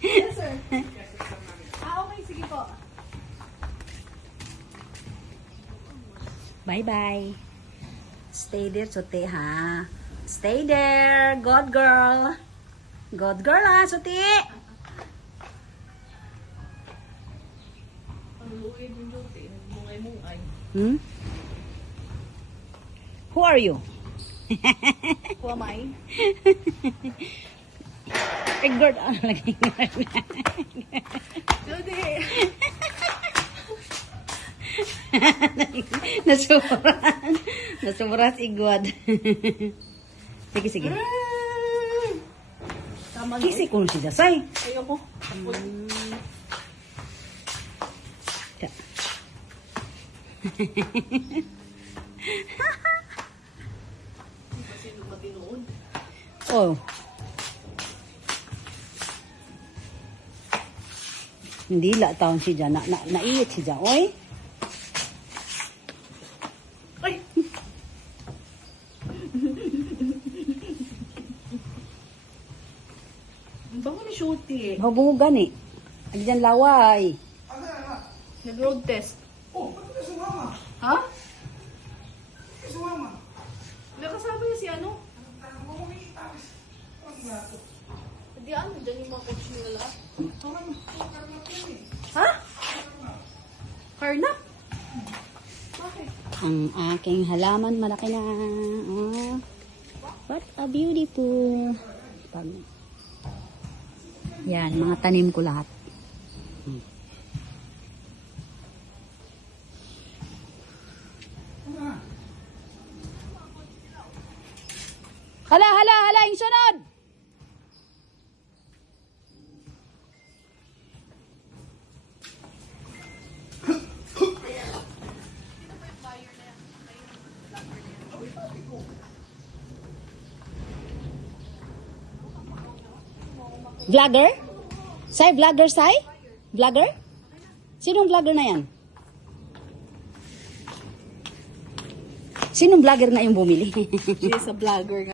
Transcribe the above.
Yes, sir. Okay, sige po. Bye-bye. Stay there, Suti, ha? Stay there. Good girl. Good girl, ha, Suti? Ang luwid yung duty. Mungay-mungay. Hmm? Who are you? Who am I? Igor, lagi. Duty. Nasuburan. Nasuburan si God. Sige, sige. Tama Kisi ko si Dasay. Ayoko. Sino matinood? Oh. Hindi la taon si Jan. Naiit si Jan. Oy. Ay! Ang bango ni Shooty. Mabugan eh. Adi dyan laway. Nag-road test. Oh, ba't ka sumama? Ha? Ba't ka sumama? Nakasama niya si ano? Ang mamamita. Ang gato. Hindi ano, dyan yung mga coach nila lahat. Karnap yun eh. Ha? Karnap? Bakit? Ang aking halaman malaki na. Oh. What a beautiful. Yan, mga tanim ko lahat. Hala, hala, hala, yung sunod! Vlogger? Sai, vlogger, Sai? Vlogger? Sinong vlogger na yan? Sinong vlogger na yung bumili? She is a vlogger.